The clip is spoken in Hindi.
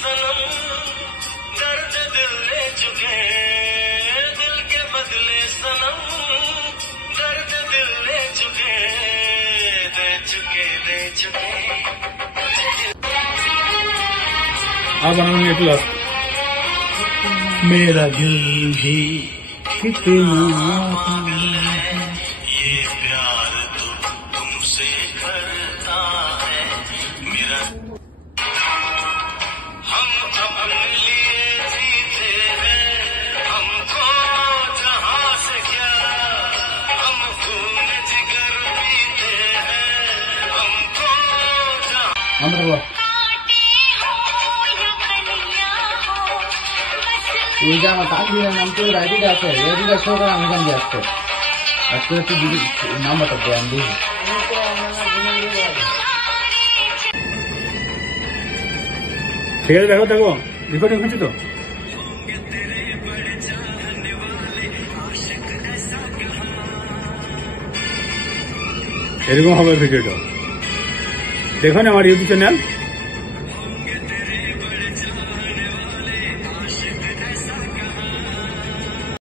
सनम दर्द दिल ले चुके, दिल के बदले सनम दर्द दिल ले चुके, दे चुके दे चुके। अब बनाऊंगे क्लास मेरा दिल भी कितना ये प्यार तो तुमसे करता है मेरा। हम अपने लिए जीते हैं, हमको जहां से क्या, हम खून जिगर पीते हैं, हमको जहां এই জায়গা তার দিয়ে নাম তো রাইডিং আছে রেডিটা শো করা আমি জানি আসছে আজকে একটু নাম্বারটা দেন দিই ঠিক আছে দেখো দেখো রেকর্ডিং হচ্ছে তো এরকম হবে ভিডিওটা দেখো না আমার ইউটিউব চ্যানেল